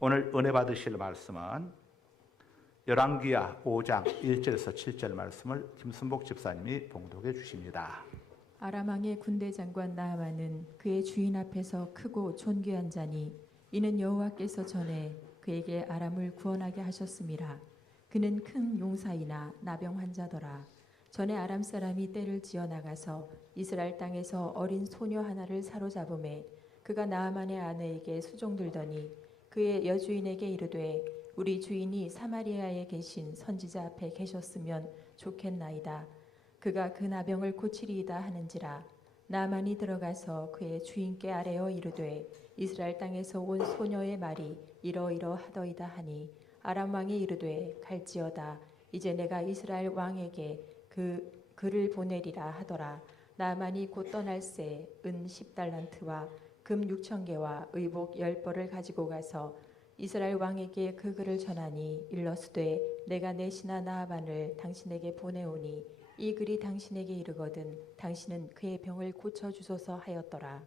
오늘 은혜 받으실 말씀은 열왕기하 5장 1절에서 7절 말씀을 김순복 집사님이 봉독해 주십니다. 아람 왕의 군대 장관 나아만은 그의 주인 앞에서 크고 존귀한 자니 이는 여호와께서 전에 그에게 아람을 구원하게 하셨음이라. 그는 큰 용사이나 나병 환자더라. 전에 아람 사람이 떼를 지어 나가서 이스라엘 땅에서 어린 소녀 하나를 사로잡음에 그가 나아만의 아내에게 수종들더니 그의 여주인에게 이르되 우리 주인이 사마리아에 계신 선지자 앞에 계셨으면 좋겠나이다. 그가 그 나병을 고치리이다 하는지라. 나아만이 들어가서 그의 주인께 아뢰어 이르되 이스라엘 땅에서 온 소녀의 말이 이러이러하더이다 하니 아람 왕이 이르되 갈지어다. 이제 내가 이스라엘 왕에게 그를 보내리라 하더라. 나아만이 곧 떠날새 은 10달란트와 금 6,000개와 의복 10벌을 가지고 가서 이스라엘 왕에게 그 글을 전하니 일러스되 내가 내 신하 나아만을 당신에게 보내오니 이 글이 당신에게 이르거든 당신은 그의 병을 고쳐주소서 하였더라.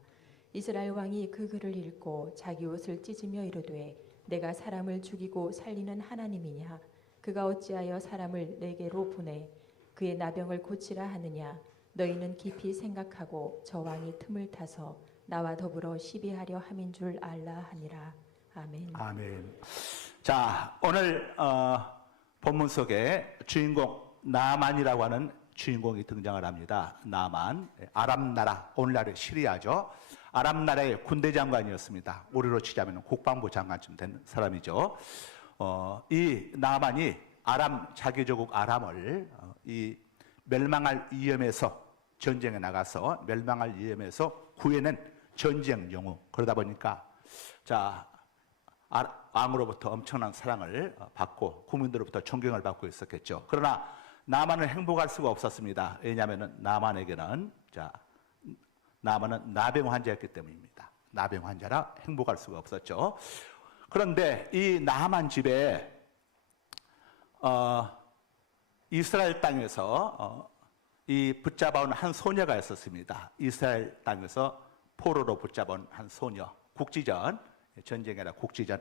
이스라엘 왕이 그 글을 읽고 자기 옷을 찢으며 이르되 내가 사람을 죽이고 살리는 하나님이냐? 그가 어찌하여 사람을 내게로 보내 그의 나병을 고치라 하느냐? 너희는 깊이 생각하고 저 왕이 틈을 타서 나와 더불어 시비하려 함인 줄 알라 하니라. 아멘. 아멘. 자, 오늘 본문 속에 주인공 나아만이라고 하는 주인공이 등장을 합니다. 나아만, 아람 나라, 오늘날의 시리아죠. 아람 나라의 군대 장관이었습니다. 우리로 치자면 국방부 장관쯤 된 사람이죠. 이 나아만이 아람 자기조국 아람을 이 멸망할 위험에서 전쟁에 나가서 멸망할 위험에서 구해낸 전쟁 영웅. 그러다 보니까 자 왕으로부터 엄청난 사랑을 받고 국민들로부터 존경을 받고 있었겠죠. 그러나 나아만은 행복할 수가 없었습니다. 왜냐하면 나아만은 나병 환자였기 때문입니다. 나병 환자라 행복할 수가 없었죠. 그런데 이 나아만 집에 이스라엘 땅에서 이 붙잡아온 한 소녀가 있었습니다. 이스라엘 땅에서 포로로 붙잡아온 한 소녀. 국지전, 전쟁이 아니라 국지전,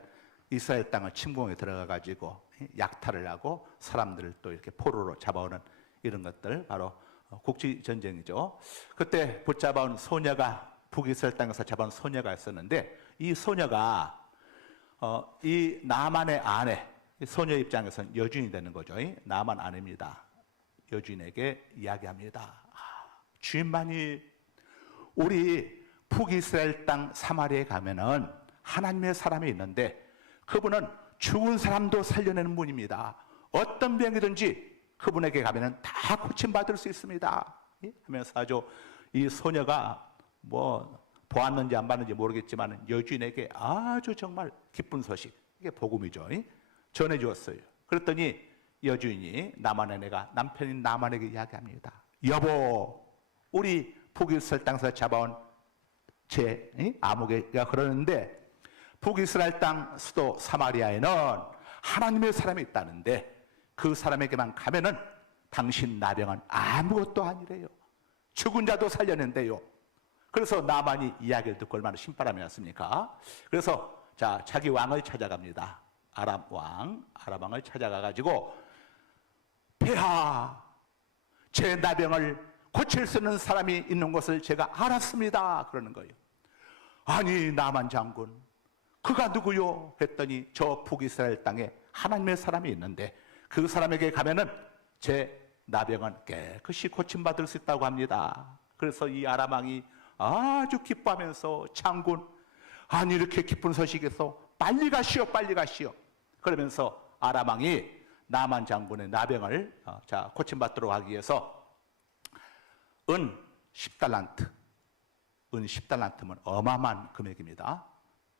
이스라엘 땅을 침공에 들어가 가지고 약탈을 하고 사람들을 또 이렇게 포로로 잡아오는 이런 것들, 바로 국지전쟁이죠. 그때 붙잡아온 소녀가, 북이스라엘 땅에서 잡아온 소녀가 있었는데, 이 소녀가 이 나아만의 아내, 소녀 입장에서는 여주인이 되는 거죠. 나아만 아내입니다. 여주인에게 이야기합니다. 주인만이 우리 북이스라엘 땅 사마리아에 가면은 하나님의 사람이 있는데 그분은 죽은 사람도 살려내는 분입니다. 어떤 병이든지 그분에게 가면은 다 고침받을 수 있습니다. 하면서 아주 이 소녀가 뭐 보았는지 안 봤는지 모르겠지만 여주인에게 아주 정말 기쁜 소식, 이게 복음이죠. 전해 주었어요. 그랬더니 여주인이 남편인 나아만에게 이야기합니다. 여보, 우리 북이스라엘 땅에서 잡아온 제 아무개가 그러는데 북이스라엘 땅 수도 사마리아에는 하나님의 사람이 있다는데 그 사람에게만 가면은 당신 나병은 아무것도 아니래요. 죽은 자도 살려낸대요. 그래서 나아만이 이야기를 듣고 얼마나 신바람이 났습니까? 그래서 자기 왕을 찾아갑니다. 아람 왕을 찾아가가지고 폐하, 제 나병을 고칠 수 있는 사람이 있는 것을 제가 알았습니다. 그러는 거예요. 아니 나아만 장군, 그가 누구요? 했더니 저 북이스라엘 땅에 하나님의 사람이 있는데 그 사람에게 가면은 제 나병은 깨끗이 고침받을 수 있다고 합니다. 그래서 이 아람 왕이 아주 기뻐하면서 장군, 아니 이렇게 기쁜 소식에서 빨리 가시오. 그러면서 아람 왕이 나아만 장군의 나병을 고침받도록 하기 위해서 은 10달란트, 은 10달란트면 어마어마한 금액입니다.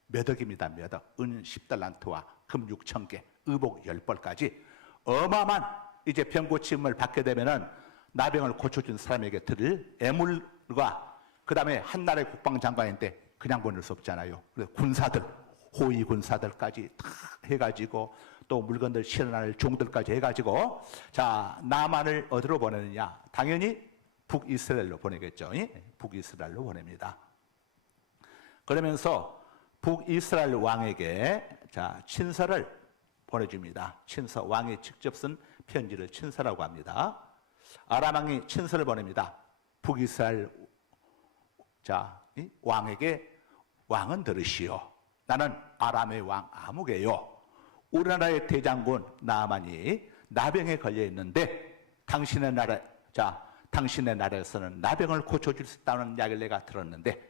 몇 억입니다. 몇 억. 은 10달란트와 금 6,000개, 의복 10벌까지 어마어마한 이제 병고침을 받게 되면은 나병을 고쳐준 사람에게 드릴 애물과 그 다음에 한 나라의 국방장관인데 그냥 보낼 수 없잖아요. 그래서 군사들, 호위 군사들까지 다 해가지고 또 물건들 실어날 종들까지 해가지고 나아만을 어디로 보내느냐? 당연히 북이스라엘로 보내겠죠. 북이스라엘로 보냅니다. 그러면서 북이스라엘 왕에게 자, 친서를 보내줍니다. 친서, 왕이 직접 쓴 편지를 친서라고 합니다. 아람 왕이 친서를 보냅니다. 북이스라엘 자, 이 왕에게 왕은 들으시오. 나는 아람의 왕 아무개요. 우리나라의 대장군 나아만이 나병에 걸려 있는데 당신의 나라에서는 나병을 고쳐줄 수 있다는 이야기를 내가 들었는데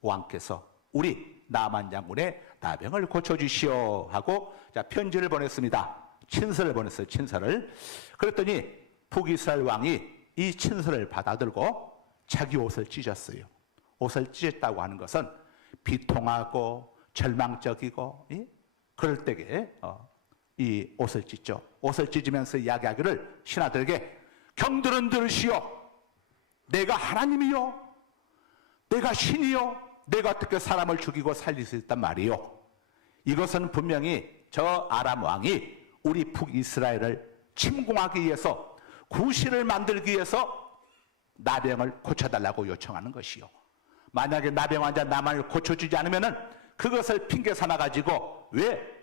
왕께서 우리 나아만 장군의 나병을 고쳐주시오 하고 자, 편지를 보냈습니다. 친서를 보냈어요. 친서를. 그랬더니 북이스라엘 왕이 이 친서를 받아들고 자기 옷을 찢었어요. 옷을 찢었다고 하는 것은 비통하고 절망적이고 그럴 때에 이 옷을 찢죠. 옷을 찢으면서 이야기하기를 신하들에게 경들은 들으시오. 내가 하나님이요. 내가 신이요. 내가 어떻게 사람을 죽이고 살릴 수 있단 말이요. 이것은 분명히 저 아람 왕이 우리 북이스라엘을 침공하기 위해서 구실을 만들기 위해서 나병을 고쳐달라고 요청하는 것이요. 만약에 나병 환자 나만을 고쳐주지 않으면은 그것을 핑계 삼아 가지고 왜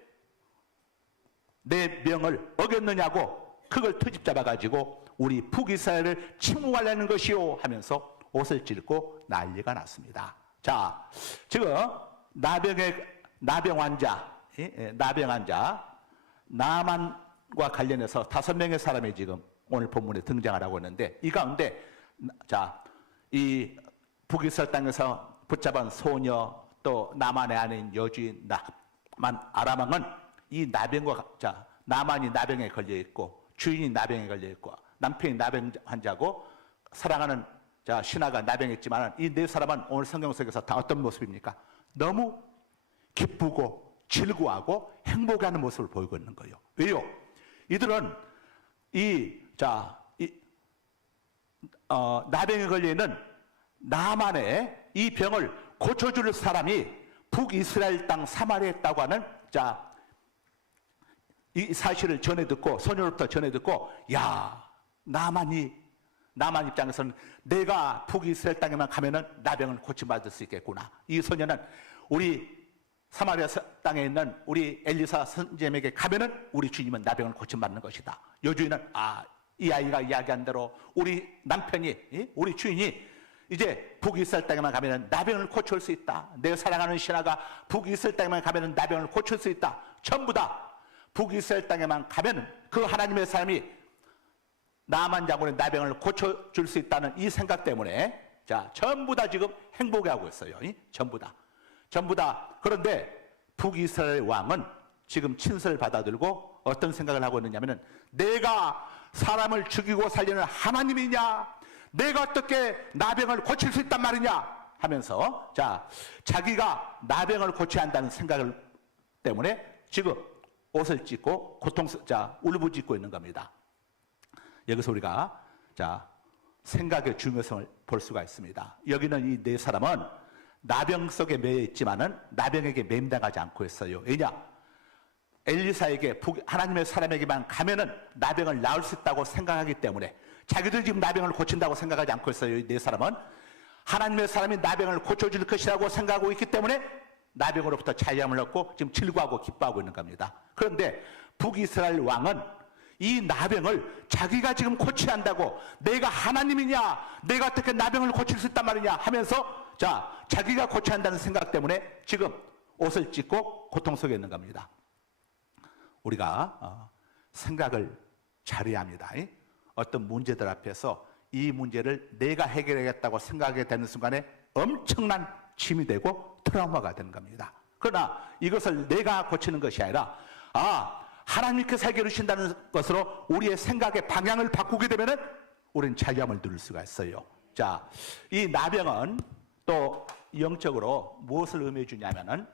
내 병을 어겼느냐고 그걸 트집 잡아 가지고 우리 북이스라엘을 침공하려는 것이요 하면서 옷을 찢고 난리가 났습니다. 자, 지금 나병 환자 나만과 관련해서 5명의 사람이 지금 오늘 본문에 등장하라고 했는데 이 가운데 자, 이 북이스라엘 땅에서 붙잡은 소녀 또 나만의 아내인 여주인 나만 아람 왕은 이 나병과 자, 나만이 나병에 걸려 있고 주인이 나병에 걸려 있고 남편이 나병 환자고 사랑하는 자, 신하가 나병에 있지만 이 네 사람은 오늘 성경 속에서 다 어떤 모습입니까? 너무 기쁘고 즐거워하고 행복해하는 모습을 보이고 있는 거예요. 왜요? 이들은 나병에 걸려 있는 나만의 이 병을 고쳐줄 사람이 북이스라엘 땅 사마리아에 있다고 하는 자, 이 사실을 전해 듣고 소녀로부터 전해 듣고 야, 나만 입장에서는 내가 북이스라엘 땅에만 가면은 나병을 고침받을 수 있겠구나. 이 소녀는 우리 사마리아 땅에 있는 우리 엘리사 선지자에게 가면은 우리 주님은 나병을 고침받는 것이다. 여주인은 이 아이가 이야기한 대로 우리 남편이 우리 주인이 이제 북이스라엘 땅에만 가면은 나병을 고칠 수 있다. 내 사랑하는 신하가 북이스라엘 땅에만 가면은 나병을 고칠 수 있다. 전부 다 북이스라엘 땅에만 가면은 그 하나님의 사람이 나만 장군의 나병을 고쳐줄 수 있다는 이 생각 때문에 자, 전부 다 지금 행복해하고 있어요. 전부 다. 그런데 북이스라엘 왕은 지금 친서를 받아들고 어떤 생각을 하고 있느냐면은 내가 사람을 죽이고 살리는 하나님이냐? 내가 어떻게 나병을 고칠 수 있단 말이냐? 하면서 자, 자기가 나병을 고쳐야 한다는 생각을 때문에 지금 옷을 찢고 울부짖고 있는 겁니다. 여기서 우리가 자, 생각의 중요성을 볼 수가 있습니다. 여기는 이 네 사람은 나병 속에 매여 있지만은 나병에게 매임당하지 않고 있어요. 왜냐? 엘리사에게 하나님의 사람에게만 가면은 나병을 나을 수 있다고 생각하기 때문에 자기들 지금 나병을 고친다고 생각하지 않고 있어요. 이 네 사람은 하나님의 사람이 나병을 고쳐줄 것이라고 생각하고 있기 때문에 나병으로부터 자유함을 얻고 지금 즐거워하고 기뻐하고 있는 겁니다. 그런데 북이스라엘 왕은 이 나병을 자기가 지금 고쳐야 한다고 내가 하나님이냐? 내가 어떻게 나병을 고칠 수 있단 말이냐? 하면서 자, 자기가 고쳐야 한다는 생각 때문에 지금 옷을 찢고 고통 속에 있는 겁니다. 우리가 생각을 잘해야 합니다. 어떤 문제들 앞에서 이 문제를 내가 해결하겠다고 생각하게 되는 순간에 엄청난 짐이 되고 트라우마가 되는 겁니다. 그러나 이것을 내가 고치는 것이 아니라 하나님께서 해결해 주신다는 것으로 우리의 생각의 방향을 바꾸게 되면은 우리는 자유함을 누릴 수가 있어요. 자, 이 나병은 또 영적으로 무엇을 의미해 주냐면은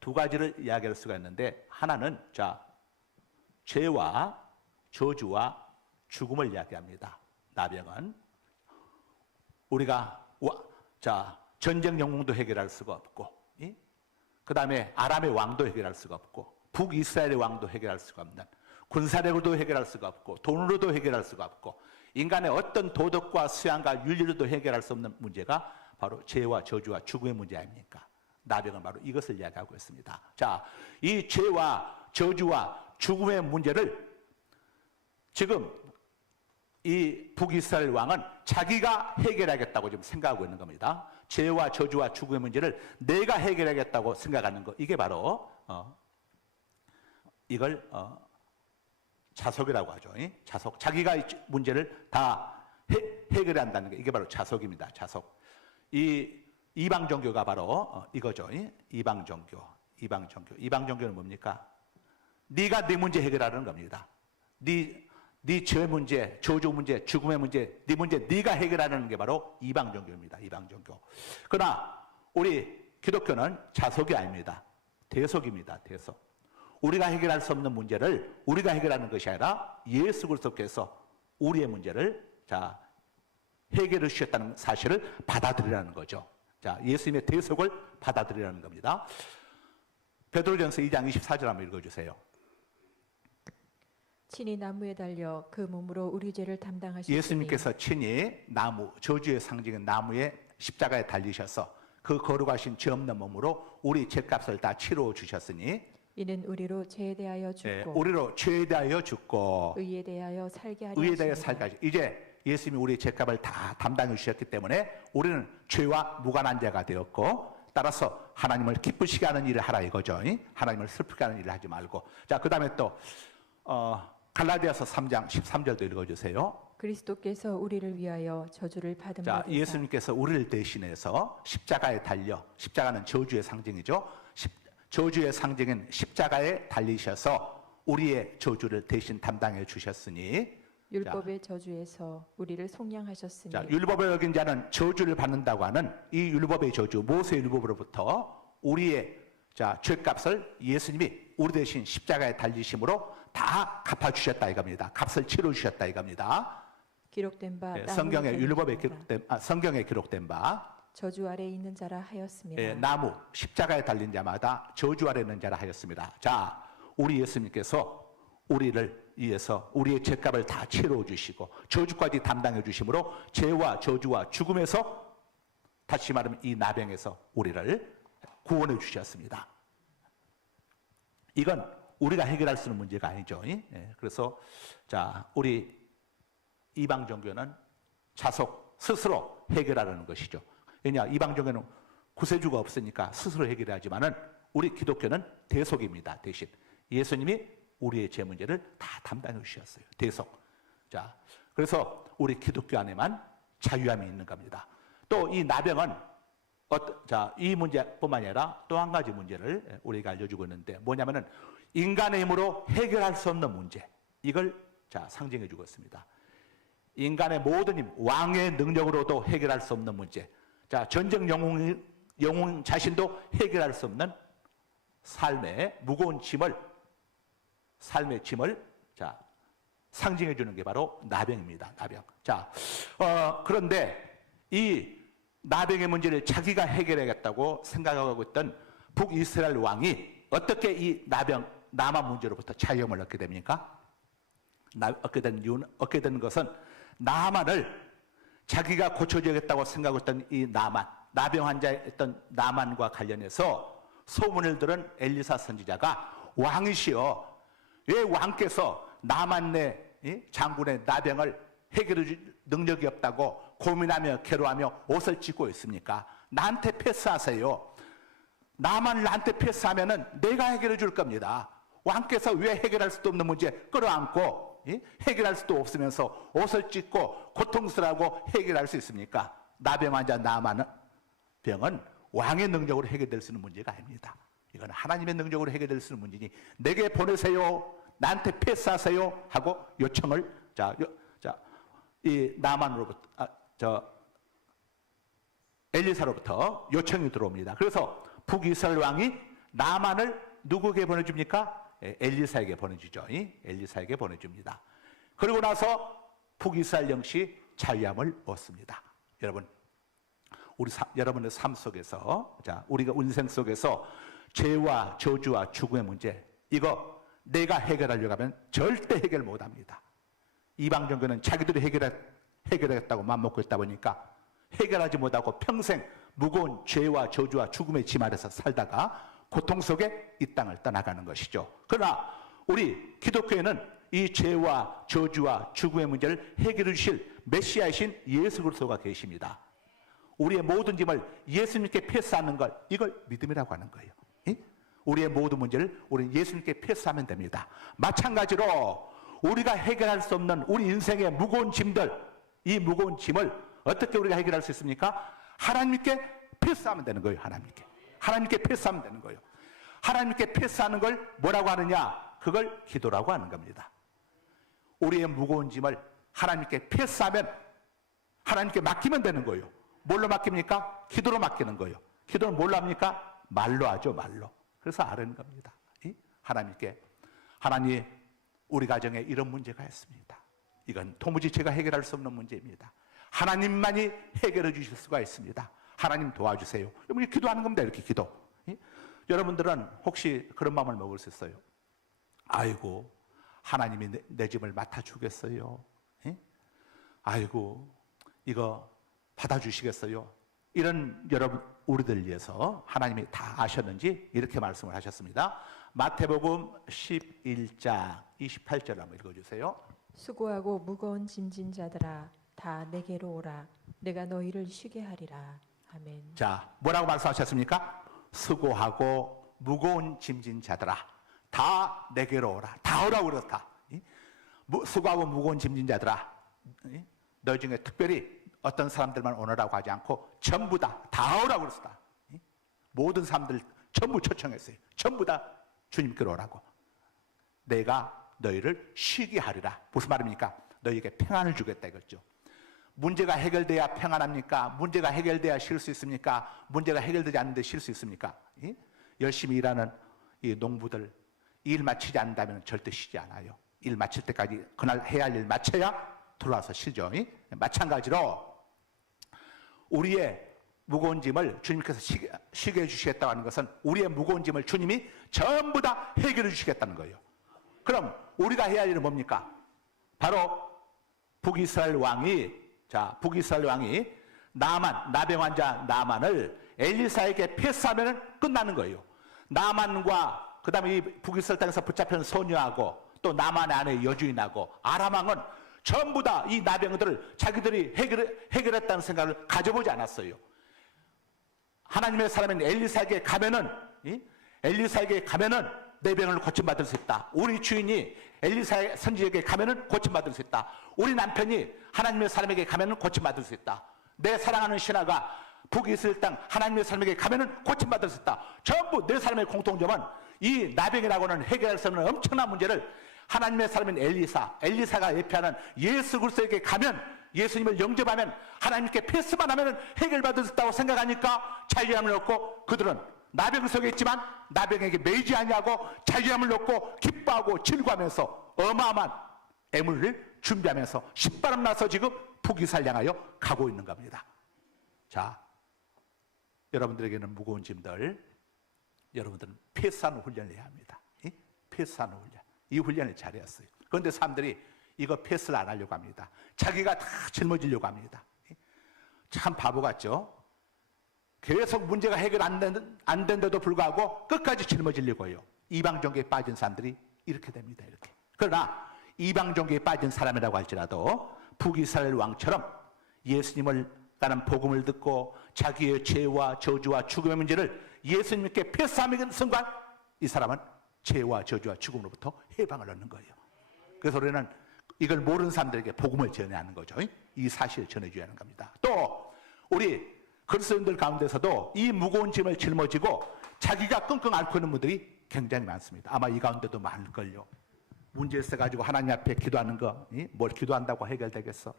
두 가지를 이야기할 수가 있는데 하나는 자, 죄와 저주와 죽음을 이야기합니다. 나병은 우리가 전쟁 영웅도 해결할 수가 없고 그 다음에 아람의 왕도 해결할 수가 없고 북이스라엘의 왕도 해결할 수가 없는 군사력으로도 해결할 수가 없고 돈으로도 해결할 수가 없고 인간의 어떤 도덕과 수양과 윤리로도 해결할 수 없는 문제가 바로 죄와 저주와 죽음의 문제 아닙니까? 나병은 바로 이것을 이야기하고 있습니다. 자, 이 죄와 저주와 죽음의 문제를 지금 이 북이스라엘 왕은 자기가 해결하겠다고 지금 생각하고 있는 겁니다. 죄와 저주와 죽음의 문제를 내가 해결하겠다고 생각하는 거, 이게 바로 이걸 자속이라고 하죠. 자속. 자기가 이 문제를 다 해결한다는 게 이게 바로 자속입니다. 자속. 이 이방 종교가 바로 이거죠. 이방 종교. 이방 종교는 뭡니까? 네가 네 문제 해결하는 겁니다. 네 죄 문제, 저주 문제, 죽음의 문제, 네 문제 네가 해결하는 게 바로 이방 종교입니다. 이방 종교. 그러나 우리 기독교는 자속이 아닙니다. 대속입니다. 대속. 우리가 해결할 수 없는 문제를 우리가 해결하는 것이 아니라 예수 그리스도께서 우리의 문제를 해결해 주셨다는 사실을 받아들이라는 거죠. 자, 예수님의 대속을 받아들이라는 겁니다. 베드로전서 2장 24절 한번 읽어주세요. 친히 나무에 달려 그 몸으로 우리 죄를 담당하셨으니 예수님께서 친히 나무, 저주의 상징인 나무에 십자가에 달리셔서 그 거룩하신 죄 없는 몸으로 우리 죄값을 다 치러 주셨으니 이는 우리로 죄에 대하여 죽고 우리로 죄에 대하여 죽고 의에 대하여 살게 하려 의에 대하여 하십니다. 살게 하시. 이제 예수님이 우리의 죄값을 다 담당해 주셨기 때문에 우리는 죄와 무관한 자가 되었고, 따라서 하나님을 기쁘시게 하는 일을 하라 이거죠. 하나님을 슬프게 하는 일을 하지 말고. 자, 그 다음에 또 갈라디아서 3장 13절도 읽어주세요. 그리스도께서 우리를 위하여 저주를 받은 자, 바 되사 예수님께서 우리를 대신해서 십자가에 달려, 십자가는 저주의 상징이죠. 저주의 상징인 십자가에 달리셔서 우리의 저주를 대신 담당해 주셨으니, 율법의 저주에서 우리를 속량하셨으니 자, 율법을 어긴 자는 저주를 받는다고 하는 이 율법의 저주, 모세 율법으로부터 우리의 죄값을 예수님이 우리 대신 십자가에 달리심으로 다 갚아주셨다 이겁니다. 값을 치러주셨다 이겁니다. 기록된 바 성경에 나무에 율법에 달린 자라 성경에 기록된 바 저주 아래 있는 자라 하였습니다. 나무 십자가에 달린 자마다 저주 아래 있는 자라 하였습니다. 자, 우리 예수님께서 우리를 위해서 우리의 죄값을 다 치러주시고 저주까지 담당해 주심으로 죄와 저주와 죽음에서, 다시 말하면 이 나병에서 우리를 구원해 주셨습니다. 이건 우리가 해결할 수 있는 문제가 아니죠. 그래서 우리 이방 종교는 자속, 스스로 해결하려는 것이죠. 왜냐, 이방 종교는 구세주가 없으니까 스스로 해결하지만은 우리 기독교는 대속입니다. 대신 예수님이 우리의 죄 문제를 다 담당해 주셨어요. 대속. 자, 그래서 우리 기독교 안에만 자유함이 있는 겁니다. 또 이 나병은 이 문제뿐만 아니라 또 한 가지 문제를 우리가 알려주고 있는데, 뭐냐면은 인간의 힘으로 해결할 수 없는 문제, 이걸 상징해 주고 있습니다. 인간의 모든 힘, 왕의 능력으로도 해결할 수 없는 문제, 전쟁 영웅 자신도 해결할 수 없는 삶의 무거운 삶의 짐을 상징해 주는 게 바로 나병입니다. 나병. 그런데 이 나병의 문제를 자기가 해결하겠다고 생각하고 있던 북이스라엘 왕이 어떻게 이 남한 문제로부터 자유함을 얻게 됩니까? 얻게 된 것은 나만을 자기가 고쳐주겠다고 생각했던 이 나병 환자였던 나만과 관련해서 소문을 들은 엘리사 선지자가, 왕이시여, 왜 왕께서 나만네 장군의 나병을 해결해 줄 능력이 없다고 고민하며 괴로워하며 옷을 찢고 있습니까? 나한테 패스하세요. 나만을 나한테 패스하면은 내가 해결해 줄 겁니다. 왕께서 왜 해결할 수도 없는 문제 끌어안고 해결할 수도 없으면서 옷을 찢고 고통스러워하고 해결할 수 있습니까? 나병 환자 나만은 병은 왕의 능력으로 해결될 수 있는 문제가 아닙니다. 이건 하나님의 능력으로 해결될 수 있는 문제니 내게 보내세요, 나한테 패스하세요 하고 요청을 이 나만으로부터 엘리사로부터 요청이 들어옵니다. 그래서 북이스라엘 왕이 나만을 누구에게 보내줍니까? 엘리사에게 보내주죠. 엘리사에게 보내줍니다. 그리고 나서 북이스라엘 역시 자유함을 얻습니다. 여러분, 여러분의 삶 속에서, 우리가 인생 속에서 죄와 저주와 죽음의 문제, 이거 내가 해결하려고 하면 절대 해결 못합니다. 이방 종교는 자기들이 해결하겠다고 맘먹고 있다 보니까 해결하지 못하고 평생 무거운 죄와 저주와 죽음의 짐 아래서 살다가 고통 속에 이 땅을 떠나가는 것이죠. 그러나 우리 기독교에는 이 죄와 저주와 죽음의 문제를 해결해 주실 메시아이신 예수 그리스도가 계십니다. 우리의 모든 짐을 예수님께 패스하는 것, 이걸 믿음이라고 하는 거예요. 우리의 모든 문제를 우리 예수님께 패스하면 됩니다. 마찬가지로 우리가 해결할 수 없는 우리 인생의 무거운 짐들, 이 무거운 짐을 어떻게 우리가 해결할 수 있습니까? 하나님께 패스하면 되는 거예요. 하나님께 패스하면 되는 거예요. 하나님께 패스하는 걸 뭐라고 하느냐? 그걸 기도라고 하는 겁니다. 우리의 무거운 짐을 하나님께 패스하면 하나님께 맡기면 되는 거예요. 뭘로 맡깁니까? 기도로 맡기는 거예요. 기도는 뭘로 합니까? 말로 하죠, 말로. 그래서 아는 겁니다. 하나님께, 하나님, 우리 가정에 이런 문제가 있습니다. 이건 도무지 제가 해결할 수 없는 문제입니다. 하나님만이 해결해 주실 수가 있습니다. 하나님 도와주세요. 이렇게 기도하는 겁니다. 이렇게 기도. 여러분들은 혹시 그런 마음을 먹을 수 있어요? 아이고, 하나님이 내 짐을 맡아주겠어요? 아이고, 이거 받아주시겠어요? 이런 여러분, 우리들 위해서 하나님이 다 아셨는지 이렇게 말씀을 하셨습니다. 마태복음 11장 28절 한번 읽어주세요. 수고하고 무거운 짐진 자들아 다 내게로 오라. 내가 너희를 쉬게 하리라. 아멘. 자, 뭐라고 말씀하셨습니까? 수고하고 무거운 짐진 자들아 다 내게로 오라. 다 오라고 그랬다. 수고하고 무거운 짐진 자들아, 너희 중에 특별히 어떤 사람들만 오너라고 하지 않고 전부 다 오라고 그랬다. 모든 사람들 전부 초청했어요. 전부 다 주님께로 오라고. 내가 너희를 쉬게 하리라. 무슨 말입니까? 너희에게 평안을 주겠다 이거죠. 문제가 해결돼야 평안합니까? 문제가 해결돼야 쉴 수 있습니까? 문제가 해결되지 않는데 쉴 수 있습니까? 열심히 일하는 이 농부들 일 마치지 않는다면 절대 쉬지 않아요. 일 마칠 때까지 그날 해야 할 일 마쳐야 들어와서 쉬죠. 마찬가지로 우리의 무거운 짐을 주님께서 쉬게 해주시겠다고 하는 것은 우리의 무거운 짐을 주님이 전부 다 해결해 주시겠다는 거예요. 그럼 우리가 해야 할 일은 뭡니까? 바로 북이스라엘 왕이 나병 환자 나만을 엘리사에게 패스하면 끝나는 거예요. 나만과 그 다음에 이 북이스라엘 땅에서 붙잡힌 소녀하고 또 나만의 아내 여주인하고 아람 왕은 전부 다 이 나병들을 자기들이 해결했다는 생각을 가져보지 않았어요. 하나님의 사람인 엘리사에게 가면은 내 병을 고침받을 수 있다. 우리 주인이 엘리사 선지에게 가면은 고침받을 수 있다. 우리 남편이 하나님의 사람에게 가면은 고침받을 수 있다. 내 사랑하는 신하가 북이스라엘 땅 하나님의 사람에게 가면은 고침받을 수 있다. 전부 내 사람의 공통점은 이 나병이라고는 해결할 수 없는 엄청난 문제를 하나님의 사람인 엘리사가 예표하는 예수 그리스도에게 가면, 예수님을 영접하면, 하나님께 패스만 하면 해결받을 수 있다고 생각하니까 자유함을 얻고 그들은 나병 속에 있지만 나병에게 매이지 아니하고 자유함을 얻고 기뻐하고 즐거워하면서 어마어마한 애물을 준비하면서 신바람 나서 지금 북이스라엘 향하여 가고 있는 겁니다. 자, 여러분들에게는 무거운 짐들, 여러분들은 패스하는 훈련을 해야 합니다. 패스하는 훈련. 이 훈련을 잘했어요. 그런데 사람들이 이거 패스를 안 하려고 합니다. 자기가 다 짊어지려고 합니다. 참 바보 같죠? 계속 문제가 해결 안 된데도 불구하고 끝까지 짊어지려고 해요. 이방 종교에 빠진 사람들이 이렇게 됩니다. 이렇게. 그러나 이방 종교에 빠진 사람이라고 할지라도 북이스라엘 왕처럼 예수님을 따른 복음을 듣고 자기의 죄와 저주와 죽음의 문제를 예수님께 패스하는 순간 이 사람은 죄와 저주와 죽음으로부터 해방을 얻는 거예요. 그래서 우리는 이걸 모르는 사람들에게 복음을 전해야 하는 거죠. 이 사실을 전해줘야 하는 겁니다. 또 우리 그리스도인들 가운데서도 이 무거운 짐을 짊어지고 자기가 끙끙 앓고 있는 분들이 굉장히 많습니다. 아마 이 가운데도 많을걸요. 문제 있어가지고 하나님 앞에 기도하는 거, 뭘 기도한다고 해결되겠어?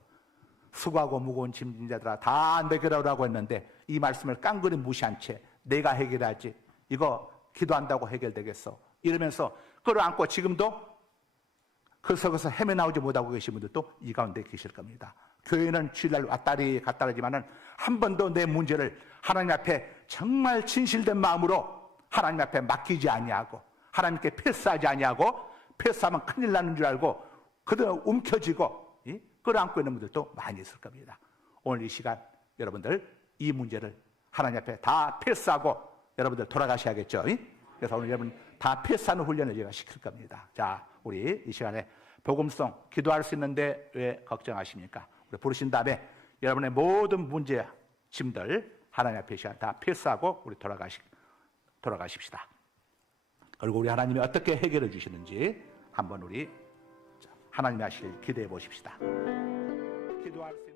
수고하고 무거운 짐진 자들아 다 내게로 오라고 했는데 이 말씀을 깡그리 무시한 채 내가 해결하지, 이거 기도한다고 해결되겠어? 이러면서 끌어안고 지금도 그 속에서 헤매나오지 못하고 계신 분들도 이 가운데 계실 겁니다. 교회는 주일날 왔다리 갔다리 하지만은 한 번도 내 문제를 하나님 앞에 정말 진실된 마음으로 하나님 앞에 맡기지 아니하고 하나님께 패스하지 아니하고, 패스하면 큰일 나는 줄 알고 그대로 움켜쥐고 끌어안고 있는 분들도 많이 있을 겁니다. 오늘 이 시간 여러분들 이 문제를 하나님 앞에 다 패스하고 여러분들 돌아가셔야겠죠. 그래서 오늘 여러분 다 패스하는 훈련을 제가 시킬 겁니다. 자, 우리 이 시간에 복음송 기도할 수 있는데 왜 걱정하십니까? 우리 부르신 다음에 여러분의 모든 문제, 짐들 하나님 앞에 이 시간 다 패스하고 우리 돌아가십시다. 그리고 우리 하나님이 어떻게 해결해 주시는지 한번 우리 하나님이 하실 기대해 보십시다. 기도할 수